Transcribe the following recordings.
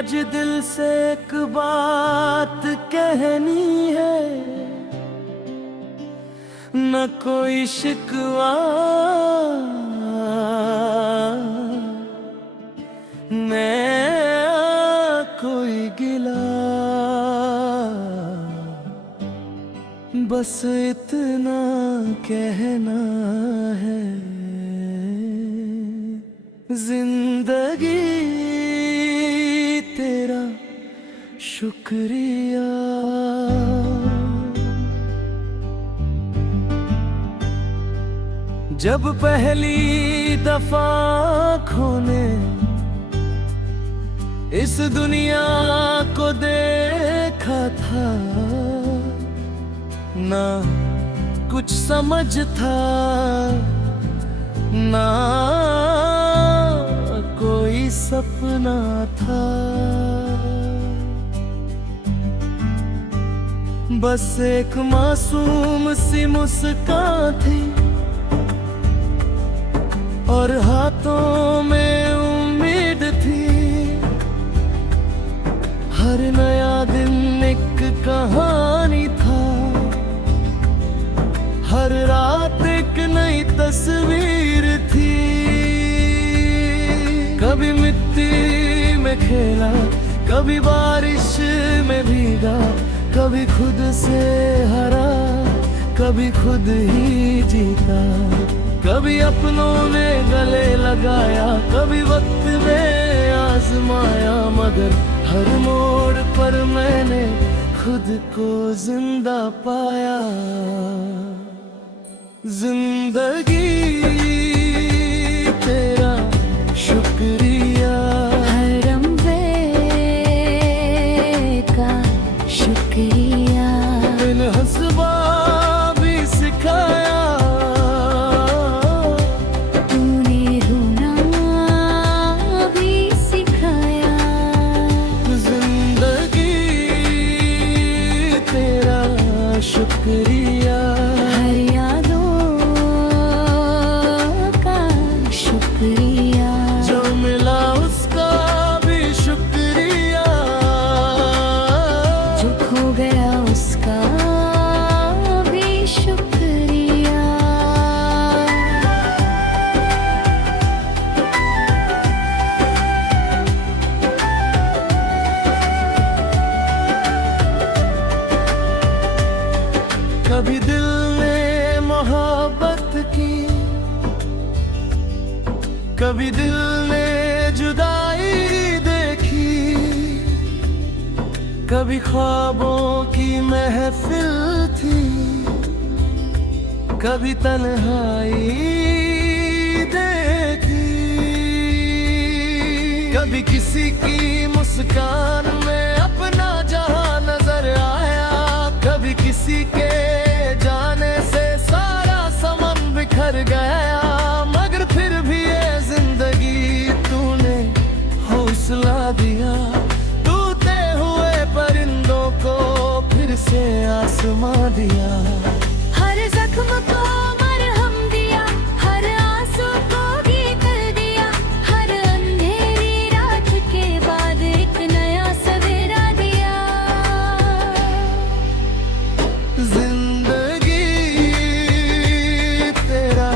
आज दिल से एक बात कहनी है, न कोई शिकवा न कोई गिला, बस इतना कहना है, जिंदगी तेरा शुक्रिया। जब पहली दफा खोने इस दुनिया को देखा था, ना कुछ समझ था ना कोई सपना था, बस एक मासूम सी मुस्कान थी और हाथों में उम्मीद थी। हर नया दिन एक कहानी था, हर रात एक नई तस्वीर थी। कभी मिट्टी में खेला, कभी बारिश में भीगा, कभी खुद से हारा, कभी खुद ही जीता। कभी अपनों ने गले लगाया, कभी वक्त में आजमाया, मगर हर मोड़ पर मैंने खुद को जिंदा पाया। जिंदगी तेरा शुक्रिया, हर लम्हे का शुक्रिया, बिन हंसवा भी सिखाया, तूने रोना भी सिखाया। जिंदगी तेरा शुक्रिया, हर यादों का शुक्रिया, जो मिला उसका भी शुक्रिया, जो खो गया उसका भी शुक्रिया। कभी दिल ने मोहब्बत की, कभी दिल ने जुदाई देखी, कभी ख्वाबों की महफिल थी, कभी तन्हाई देखी। कभी किसी की मुस्कान में अपना जहां नजर आया, कभी किसी के जाने से सारा समन बिखर गया, मगर फिर भी ये जिंदगी तूने हौसला दिया। टूटे हुए परिंदों को फिर से आसमां दिया, हर जख्म को मरहम दिया, हर आंसू को गीत दिया, हर अंधेरी रात के बाद एक नया सवेरा दिया। जिंदगी तेरा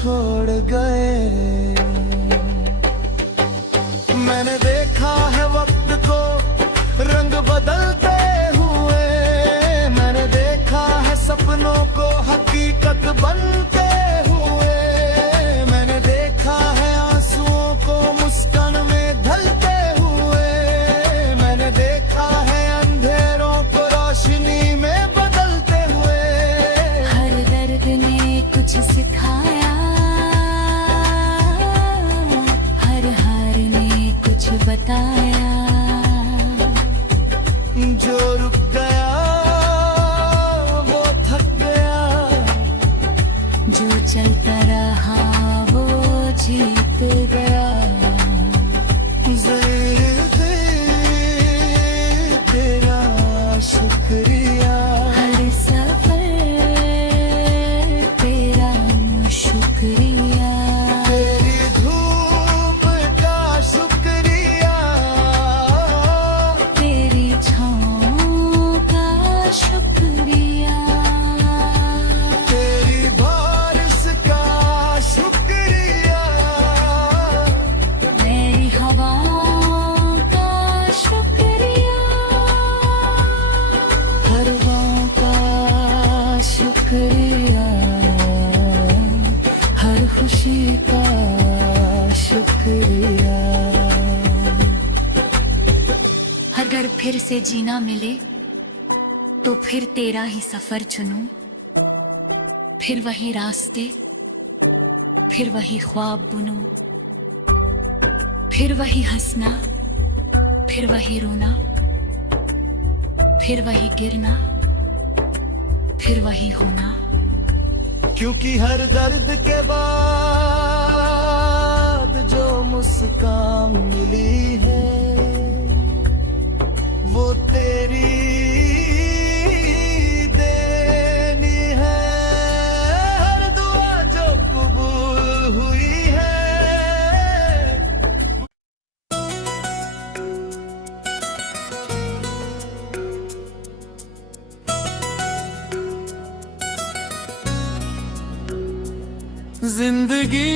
छोड़ गए। मैंने देखा है वक्त को रंग बदलते हुए, मैंने देखा है सपनों को हकीकत बनते हुए, मैंने देखा है आंसुओं को मुस्कान में ढलते हुए, मैंने देखा है अंधेरों को रोशनी में बदलते हुए। हर दर्द ने कुछ सिखाया, हर हार ने कुछ बताया। जो रुक गया वो थक गया, जो चलता रहा वो जीत गया। ज़िंदगी तेरा शुक्रिया, हर सफर तेरा शुक्रिया। तेरी धूप का शुक्रिया, तेरी छाँव का शुक्रिया। तेरी बारिश का शुक्रिया, मेरी हवाओं का शुक्रिया। हरवाओं का शुक्रिया, हर खुशी का शुक्रिया। अगर फिर से जीना मिले तो फिर तेरा ही सफर चुनूं, फिर वही रास्ते, फिर वही ख्वाब बुनूं, फिर वही हंसना, फिर वही रोना, फिर वही गिरना, फिर वही होना। क्योंकि हर दर्द के बाद जो मुस्कान मिली है वो तेरी देनी है। हर दुआ जो कबूल हुई है, जिंदगी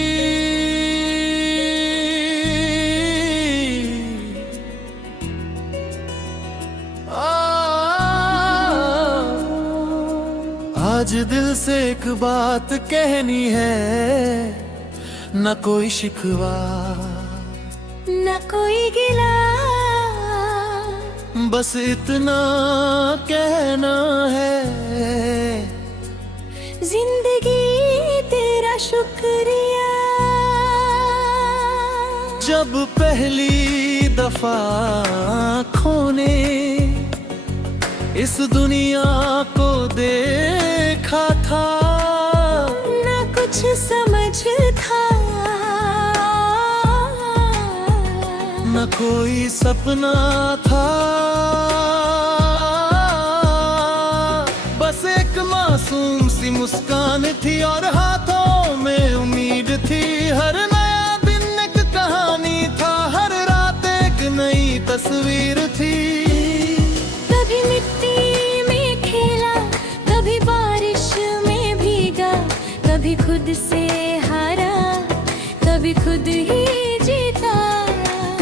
आज दिल से एक बात कहनी है, न कोई शिकवा न कोई गिला, बस इतना कहना है। जिंदगी तेरा शुक्रिया। जब पहली दफा आँखों ने इस दुनिया को देखा था, न कुछ समझ था, न कोई सपना था, बस एक मासूम सी मुस्कान थी और हाथों में उम्मीद थी। हर नया दिन एक कहानी था, हर रात एक नई तस्वीर थी। कभी मिट्टी में खेला, कभी बारिश में भीगा, कभी खुद से हारा, कभी खुद ही जीता।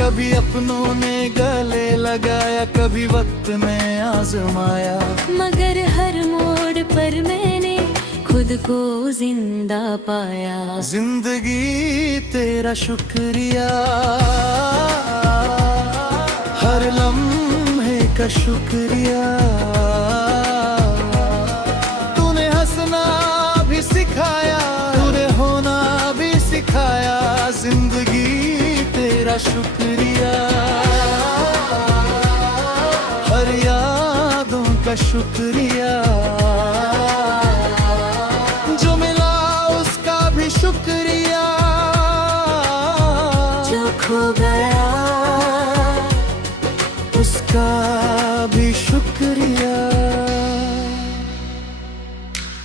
कभी अपनों ने गले लगाया, कभी वक्त में आजमाया, मगर हर मोड़ पर मैंने खुद को जिंदा पाया। जिंदगी तेरा शुक्रिया, हर लम्हे का शुक्रिया। तूने हंसना भी सिखाया, तूने होना भी सिखाया। जिंदगी तेरा शुक्रिया, हर यादों का शुक्रिया। जो मिला उसका भी शुक्रिया, जो खो गया उसका भी शुक्रिया।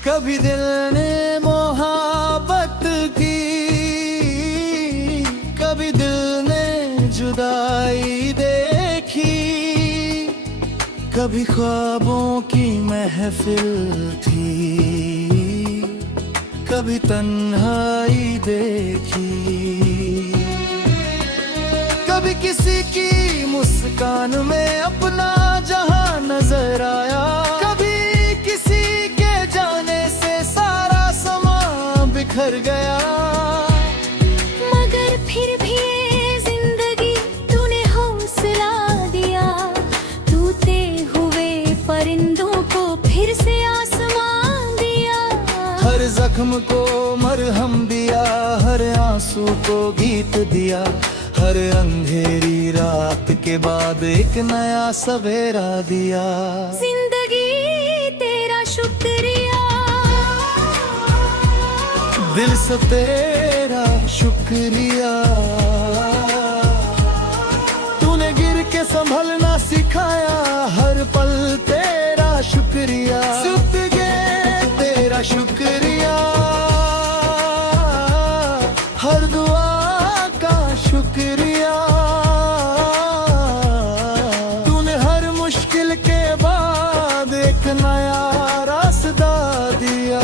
कभी दिल ने मोहब्बत की, कभी दिल ने जुदाई देखी, कभी ख्वाबों की महफिल थी, कभी तन्हाई देखी, कभी किसी की मुस्कान में अपना जहां नजर आया, कभी किसी के जाने से सारा समा बिखर गया। मगर फिर भी ये जिंदगी तूने हौसला दिया, टूटे हुए परिंदों को फिर से आसमान दिया। हर जख्म को मरहम दिया, हर आंसू को गीत दिया, हर अंधेरी रात के बाद एक नया सवेरा दिया। जिंदगी तेरा शुक्रिया, दिल से तेरा शुक्रिया, तूने गिर के संभलना सिखाया, हर पल तेरा शुक्रिया। जिंदगी तेरा शुक्रिया, हर दुआ का शुक्रिया, तूने हर मुश्किल के बाद एक नया रास्ता दिया।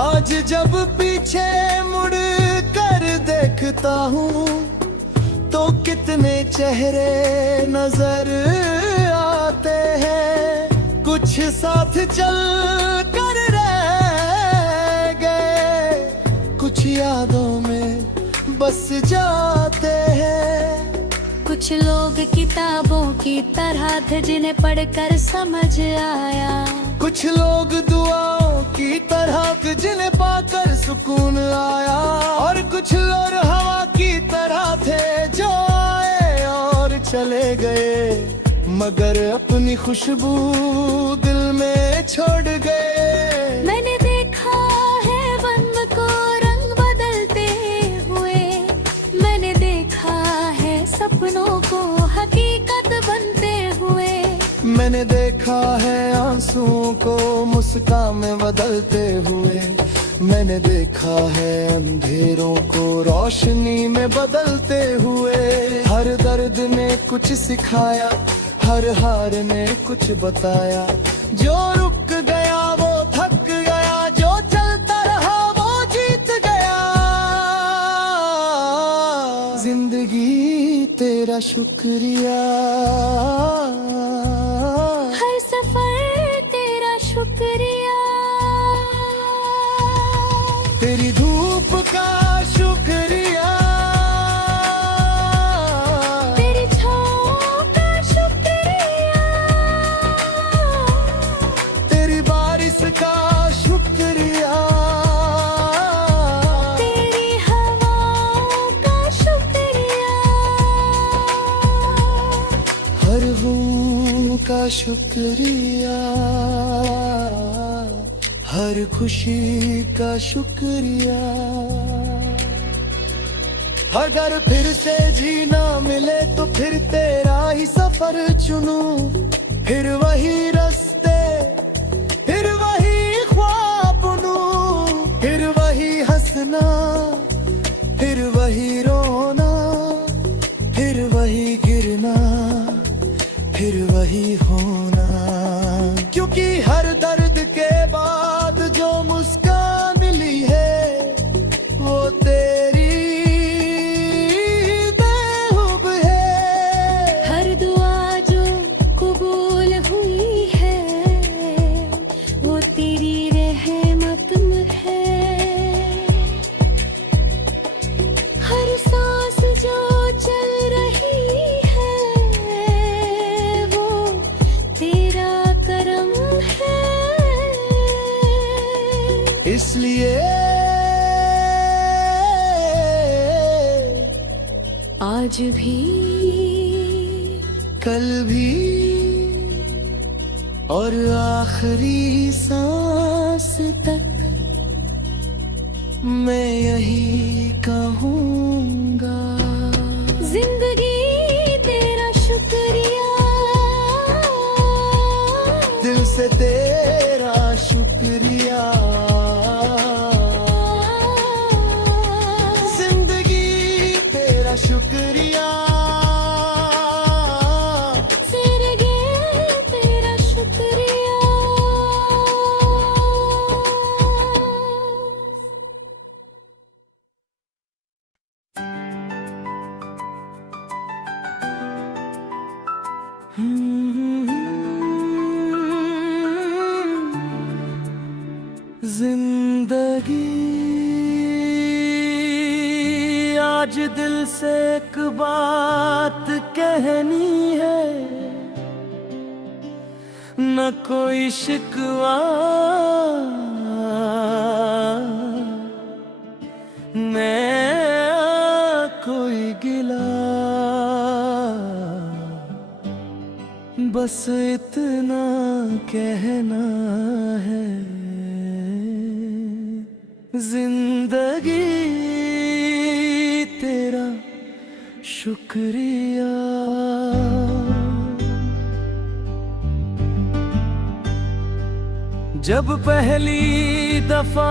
आज जब पीछे मुड़ कर देखता हूँ तो कितने चेहरे नजर आते हैं, कुछ साथ चल कर रह गए, कुछ यादों में बस जाते हैं। कुछ लोग किताबों की तरह थे जिन्हें पढ़कर समझ आया, कुछ लोग दुआओं की तरह थे जिन्हें पाकर सुकून आया, और कुछ लोग हवा की तरह थे जो आए और चले गए, मगर अपनी खुशबू दिल में छोड़ गए। मैंने देखा है वन्न को रंग बदलते हुए, मैंने देखा है सपनों को हकीकत बनते हुए, मैंने देखा है आंसुओं को मुस्कान में बदलते हुए, मैंने देखा है अंधेरों को रोशनी में बदलते हुए। हर दर्द ने कुछ सिखाया, हर हार ने कुछ बताया, जो रुक गया वो थक गया, जो चलता रहा वो जीत गया। जिंदगी तेरा शुक्रिया, हर सफर तेरा शुक्रिया, तेरी धूप का शुक्रिया, तेरी छाँव का शुक्रिया, तेरी बारिश का शुक्रिया, तेरी हवाओं का शुक्रिया, हर बूंद का शुक्रिया, हर खुशी का शुक्रिया। अगर फिर से जीना मिले तो फिर तेरा ही सफर चुनूं, फिर वही रास्ते, फिर वही ख्वाब बुनूं, फिर वही हंसना, फिर वही रोना, फिर वही गिरना, फिर वही होना। क्योंकि हर दर्द के बाद जो मुस्कान मिली है वो तेरी बेहूब है। हर दुआ जो कबूल हुई है वो तेरी रहमत में है। हर सांस जो चल रही है वो तेरा करम है। इसलिए आज भी, कल भी और आखिरी सांस तक मैं यही कहूँगा। जिंदगी तेरा शुक्रिया, दिल से तेरा शुक्रिया। जिंदगी तेरा शुक्रिया, जिंदगी तेरा शुक्रिया, आज दिल से एक बात कहनी है, न कोई शिकवा न कोई गिला, बस इतना कहना है, जिंदगी तेरा शुक्रिया। जब पहली दफा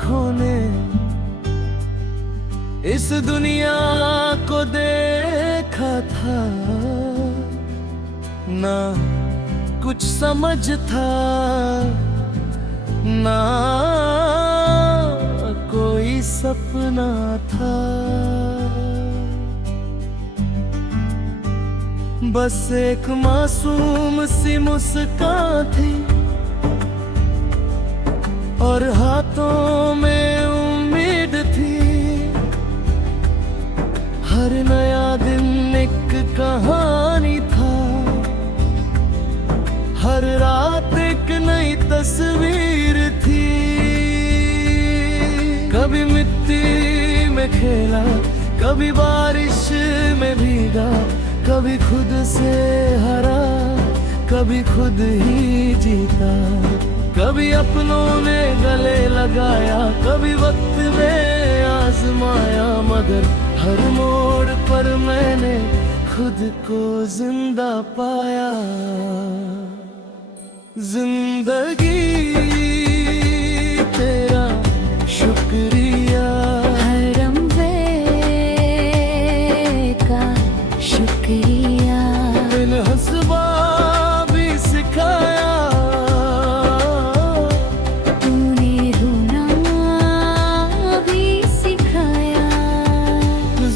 खोने इस दुनिया को देखा था, ना कुछ समझ था ना कोई सपना था, बस एक मासूम सी मुस्कान थी और हाथों में उम्मीद थी। हर नया दिन एक कहानी था, हर रात एक नई तस्वीर थी। कभी मिट्टी में खेला, कभी बारिश में भीगा, कभी खुद से हारा, कभी खुद ही जीता। कभी अपनों ने गले लगाया, कभी वक्त में आजमाया, मगर हर मोड़ पर मैंने खुद को जिंदा पाया। जिंदगी तेरा शुक्रिया, हर लम्हे का शुक्रिया, बिन हंसवा भी सिखाया, तूने रोना भी सिखाया।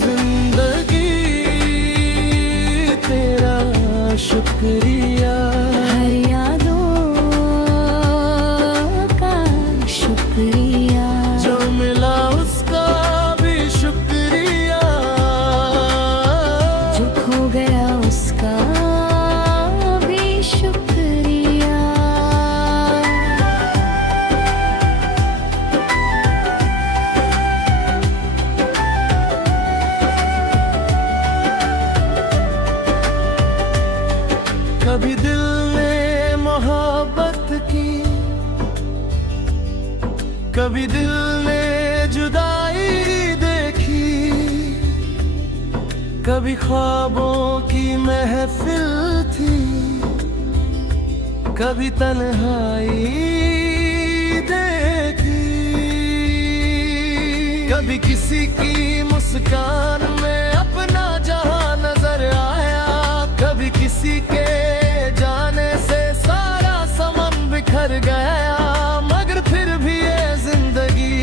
जिंदगी तेरा शुक्रिया, हर यादों का शुक्रिया, जो मिला उसका भी शुक्रिया, जो खो गया उसका भी शुक्रिया। कभी दिल ने मोहब्बत की, कभी दिल ने जुदाई देखी, कभी ख्वाबों की महफिल थी, कभी तन्हाई देखी। कभी किसी की मुस्कान में अपना जहां नजर आया, कभी किसी के जाने से सारा समन बिखर गया, मगर फिर भी ये जिंदगी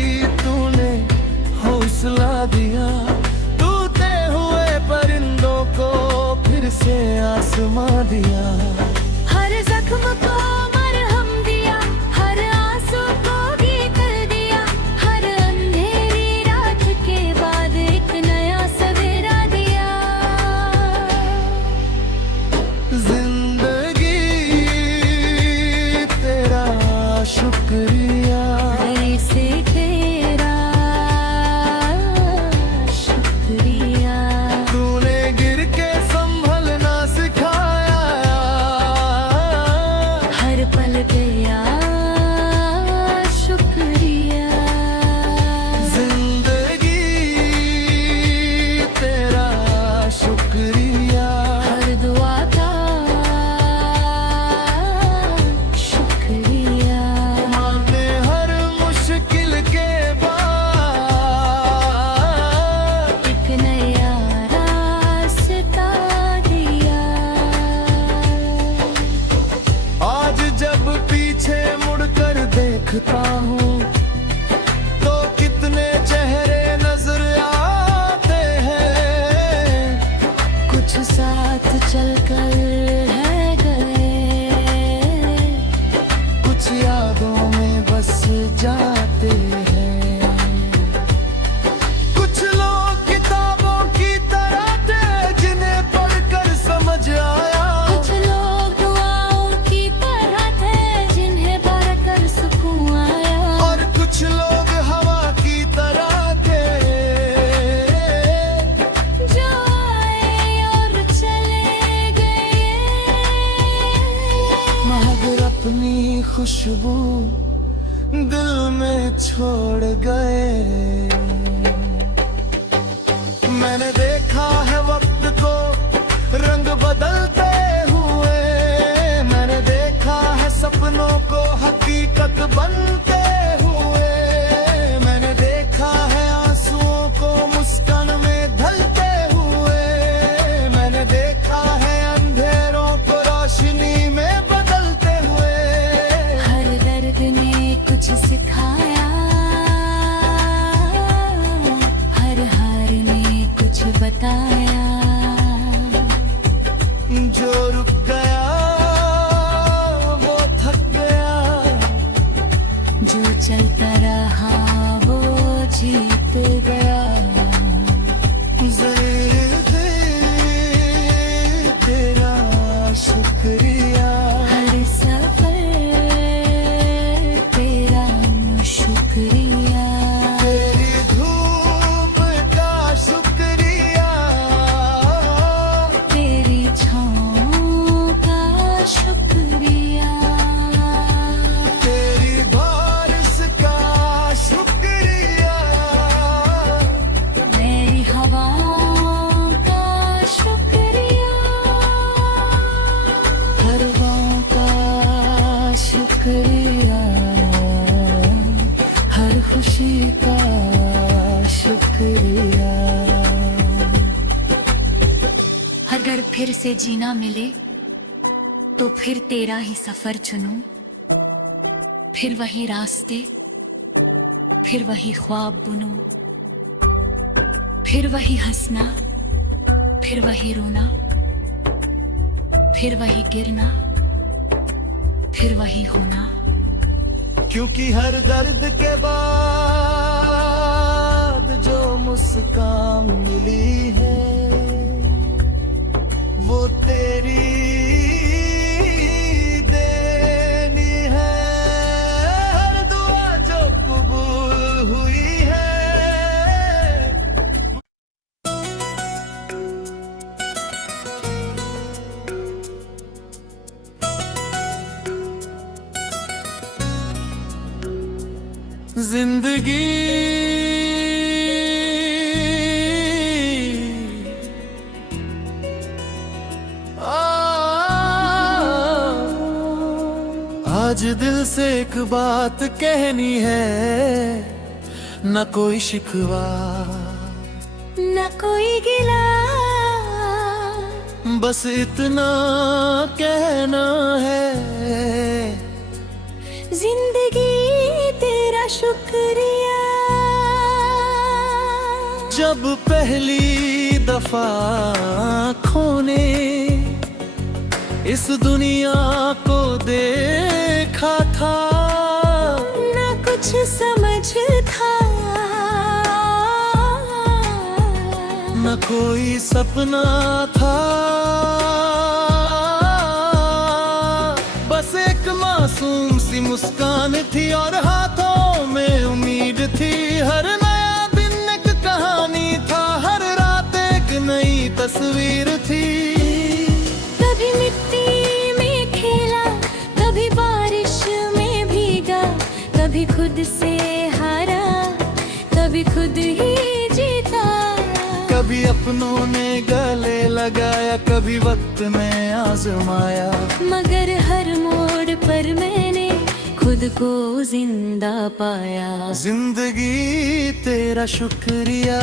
तूने हौसला दिया। टूटे हुए परिंदों को फिर से आसमां दिया। हर जख्म को मरहम दिया, हर आंसू को गीत दिया, हर अंधेरी रात के बाद एक नया सवेरा दिया। जिंदगी तेरा शुक्रिया, ऐसे तेरा शुक्रिया, तूने गिर के संभलना सिखाया, मैंने देखा है वक्त को रंग बदलते हुए, मैंने देखा है सपनों को हकीकत बनते हुए, मैंने देखा है आंसुओं को मुस्कान में ढलते हुए, मैंने देखा है अंधेरों को रोशनी में बदलते हुए। हर दर्द ने कुछ सिखाया, हर हार ने कुछ बताया। जो रुक गया वो थक गया, जो चलता रहा वो जीत गया। ज़िंदगी तेरा शुक्रिया, हर सफर तेरा शुक्रिया। तेरी धूप का शुक्रिया, तेरी छाँव का शुक्रिया। तेरी बारिश का शुक्रिया, मेरी हवाओं का शुक्रिया। हरवाओं का शुक्रिया, हर खुशी का शुक्रिया। अगर फिर से जीना मिले तो फिर तेरा ही सफर चुनूं, फिर वही रास्ते, फिर वही ख्वाब बुनूं, फिर वही हंसना, फिर वही रोना, फिर वही गिरना, फिर वही होना। क्योंकि हर दर्द के बाद जो मुस्कान मिली है वो तेरी देनी है, हर दुआ जो कबूल हुई है। जिंदगी आज दिल से एक बात कहनी है, न कोई शिकवा न कोई गिला, बस इतना कहना है, जिंदगी तेरा शुक्रिया। जब पहली दफा आँखों ने इस दुनिया को देखा था, न कुछ समझ था, न कोई सपना था, बस एक मासूम सी मुस्कान थी और हाथों में उम्मीद थी। हर नया दिन एक कहानी था, हर रात एक नई तस्वीर थी। कभी मिट्टी में खेला, कभी बारिश में भीगा, कभी खुद से हारा, कभी खुद ही जीता। कभी अपनों ने गले लगाया, कभी वक्त में आजमाया, मगर हर मोड़ पर मैंने खुद को जिंदा पाया। जिंदगी तेरा शुक्रिया,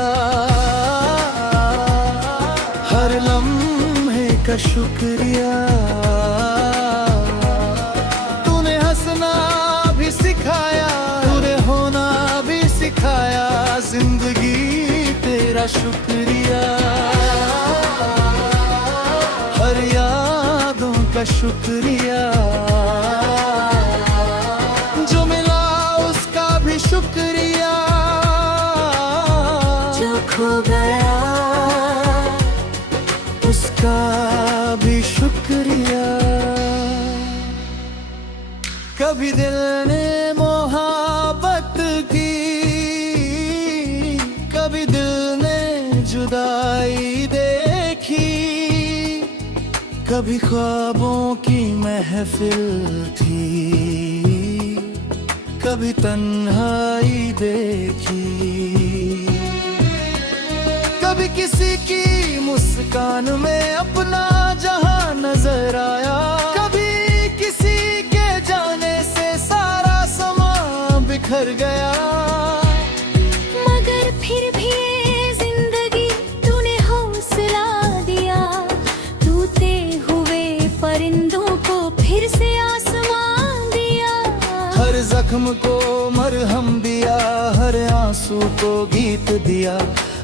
हर लम्हे का शुक्रिया। तूने हंसना भी सिखाया, तूने होना भी सिखाया। जिंदगी तेरा शुक्रिया, हर यादों का शुक्रिया। जो मिला उसका भी शुक्रिया, जो खो गया उसका भी शुक्रिया। कभी दिल ने मोहब्बत की, कभी दिल ने जुदाई देखी, कभी ख्वाबों की महफिल थी, कभी तन्हाई देखी। कभी किसी की मुस्कान में अपना जहां नजर आया, कभी किसी के जाने से सारा समा बिखर गया। मगर फिर भी ये जिंदगी तूने हौसला दिया, टूटे हुए परिंदों को फिर से आसमान दिया। हर जख्म को मरहम दिया, हर आंसू को गीत दिया,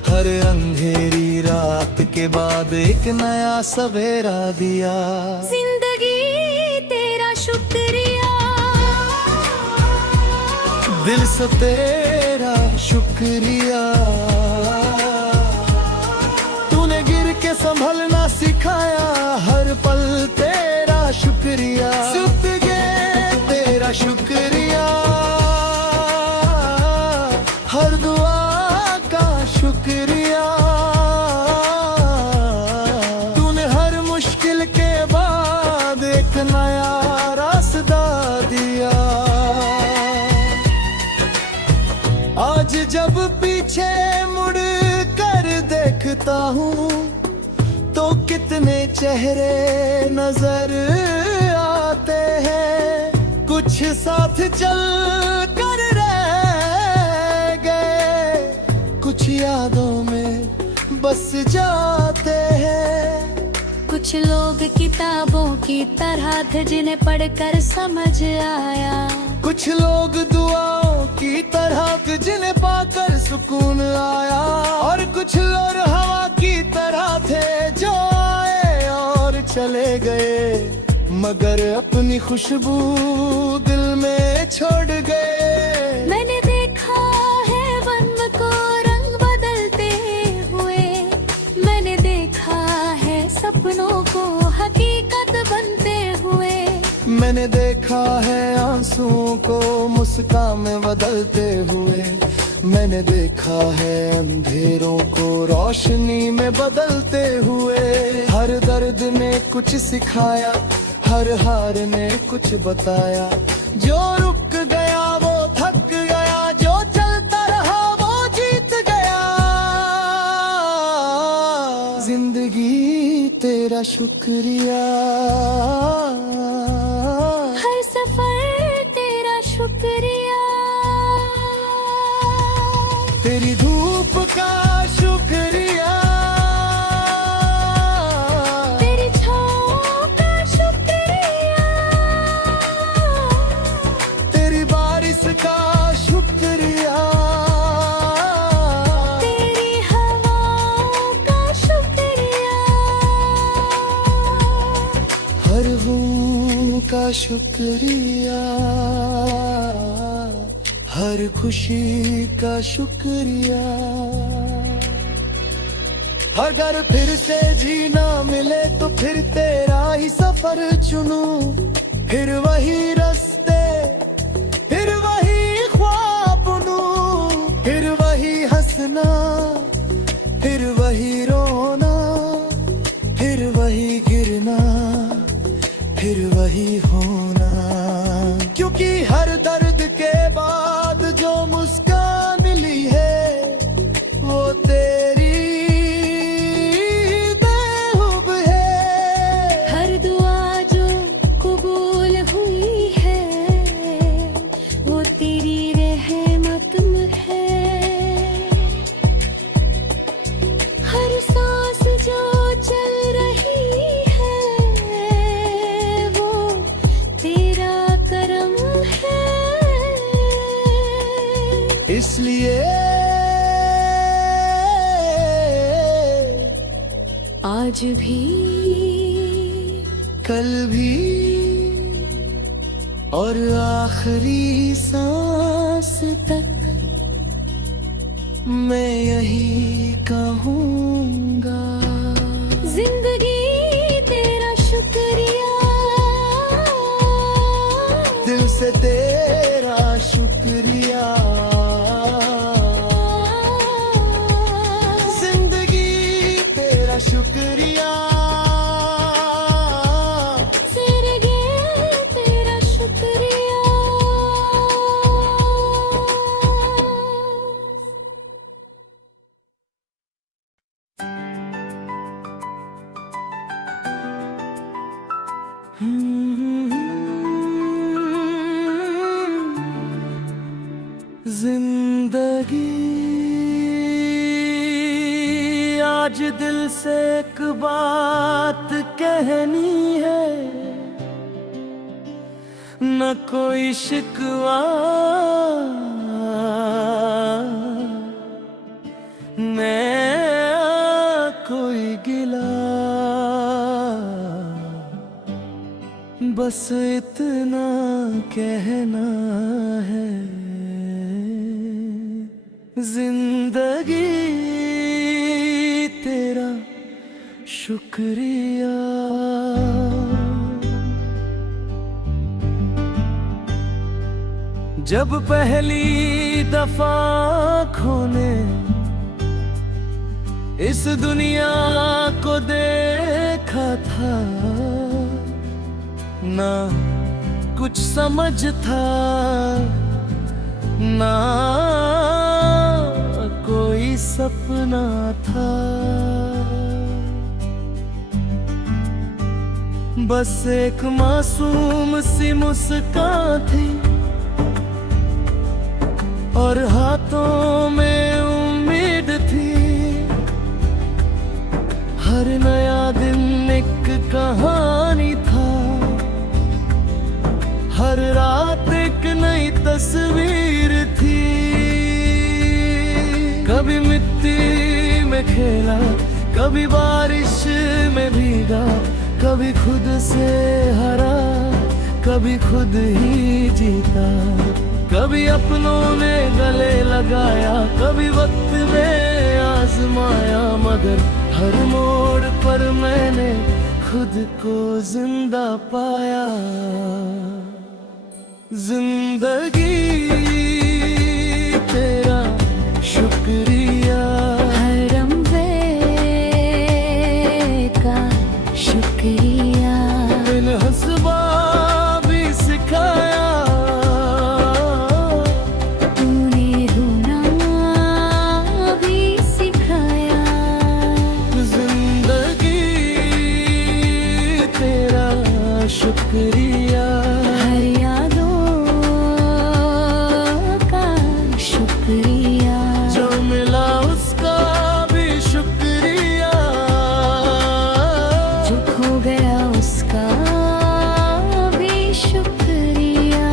हर अंधेरी रात के बाद एक नया सवेरा दिया। जिंदगी तेरा शुक्रिया, दिल से तेरा शुक्रिया। तूने गिर के संभलना सिखाया, हर पल तेरा शुक्रिया। शुक्रिया तेरा शुक्रिया, हर दुआ का शुक्रिया। तूने हर मुश्किल के बाद एक नया रास्ता दिया। आज जब पीछे मुड़ कर देखता हूँ तो कितने चेहरे नजर आते हैं, कुछ साथ चल कर रह गए, कुछ यादों में बस जाते हैं। कुछ लोग किताबों की तरह थे जिन्हें पढ़कर समझ आया, कुछ लोग दुआओं की तरह थे जिन्हें पाकर सुकून आया, और कुछ लोग हवा की तरह थे जो आए और चले गए, मगर अपनी खुशबू दिल में छोड़ गए। मैंने देखा है वर्ण को रंग बदलते हुए, मैंने देखा है सपनों को हकीकत बनते हुए, मैंने देखा है आंसुओं को मुस्कान में बदलते हुए, मैंने देखा है अंधेरों को रोशनी में बदलते हुए। हर दर्द ने कुछ सिखाया, हर हार ने कुछ बताया, जो रुक गया वो थक गया, जो चलता रहा वो जीत गया। जिंदगी तेरा शुक्रिया, हर सफर तेरा शुक्रिया। तेरी धूप का शुक्रिया, तेरी छाँव का शुक्रिया, तेरी बारिश का शुक्रिया, तेरी हवाओं का शुक्रिया, हर बूंद का शुक्रिया, हर खुशी का शुक्रिया। अगर फिर से जीना मिले तो फिर तेरा ही सफर चुनूं, फिर वही रास्ते, फिर वही ख्वाब बुनूं, फिर वही हंसना, फिर वही रोना, फिर वही गिरना, फिर वही होना। क्योंकि हर दर्द के बाद जो मुस्कान मिली है वो तेरी बेहूब है। हर दुआ जो कबूल हुई है वो तेरी रहमत में है। हर सांस जो चल रही है वो तेरा करम है। इसलिए आज भी, कल भी और आखिरी सांस तक मैं यही कहूँगा। जिंदगी तेरा शुक्रिया, दिल से तेरा शुक्रिया। जिंदगी तेरा शुक्रिया। आज दिल से एक बात कहनी है, न कोई शिकवा न कोई गिला, बस इतना कहना है, जिंदगी तेरा शुक्रिया। जब पहली दफा खोने इस दुनिया को देखा था, ना कुछ समझ था ना कोई सपना था, बस एक मासूम सी मुस्कान थी और हाथों में उम्मीद थी। हर नया दिन एक कहानी था, हर रात एक नई तस्वीर थी। कभी मिट्टी में खेला, कभी बारिश में भीगा, कभी खुद से हारा, कभी खुद ही जीता। कभी अपनों ने गले लगाया, कभी वक्त में आजमाया, मगर हर मोड़ पर मैंने खुद को जिंदा पाया। जिंदगी तेरा शुक्रिया, हर लम्हे का शुक्रिया, बिन हंसवा भी सिखाया, तूने रोना भी सिखाया। जिंदगी तेरा शुक्रिया, हर यादों का शुक्रिया, जो मिला उसका भी शुक्रिया, जो खो गया उसका भी शुक्रिया।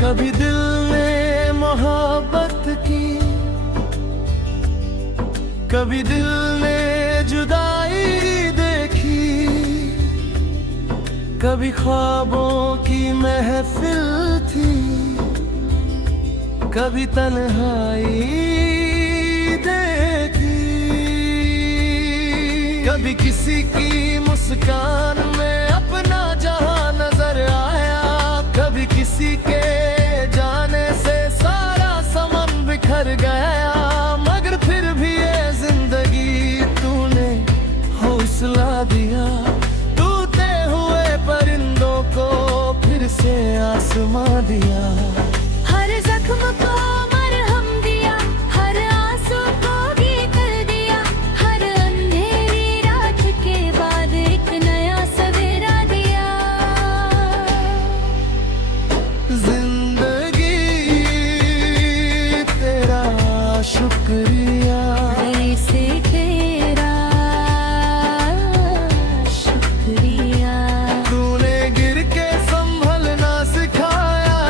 कभी दिल ने मोहब्बत की, कभी दिल ने जुदाई देखी, कभी ख्वाबों की महफिल थी, कभी तन्हाई देखी। कभी किसी की मुस्कान में अपना जहां नजर आया, कभी किसी के जाने से सारा समन बिखर गया, मगर फिर भी ये जिंदगी तूने हौसला दिया। टूटे हुए परिंदों को फिर से आसमां दिया। हर जख्म को मरहम दिया, हर आंसू को गीत दिया, हर अंधेरी रात के बाद एक नया सवेरा दिया। जिंदगी तेरा शुक्रिया, ऐसे तेरा शुक्रिया, तूने गिर के संभलना सिखाया,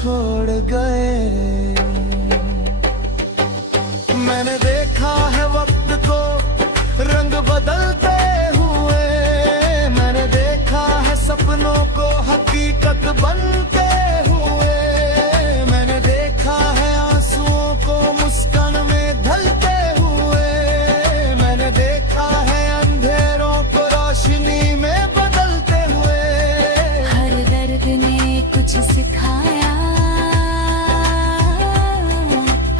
छोड़ गए। मैंने देखा है वक्त को रंग बदलते हुए, मैंने देखा है सपनों को हकीकत बनते हुए, मैंने देखा है आंसुओं को मुस्कान में ढलते हुए, मैंने देखा है अंधेरों को रोशनी में बदलते हुए। हर दर्द ने कुछ सिखाया,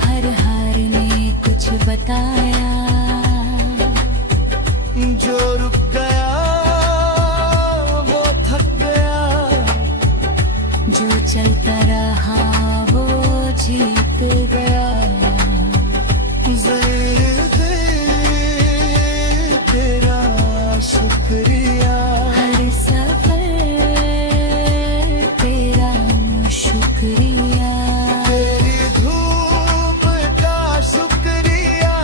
हर हार ने कुछ बताया। जो रुक गया वो थक गया, जो चलता रहा वो जीत गया। ज़िंदगी तेरा शुक्रिया, हर सफर तेरा शुक्रिया। तेरी धूप का शुक्रिया,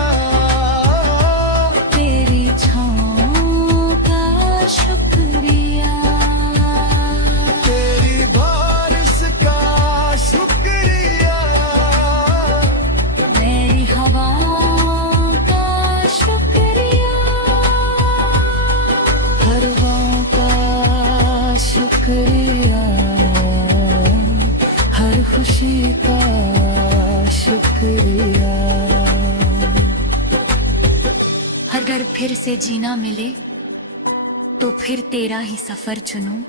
तेरी छाँव का शुक्रिया। तेरी बारिश का शुक्रिया, मेरी हवाओं का शुक्रिया। हर वाव का शुक्रिया, हर खुशी का शुक्रिया। अगर फिर से जीना मिले तो फिर तेरा ही सफर चुनूं,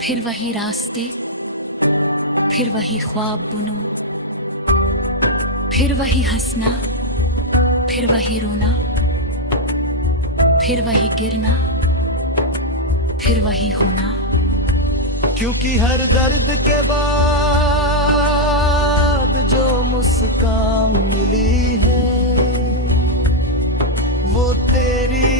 फिर वही रास्ते, फिर वही ख्वाब बुनूं, फिर वही हंसना, फिर वही रोना, फिर वही गिरना, फिर वही होना। क्योंकि हर दर्द के बाद जो मुस्कान मिली है वो तेरी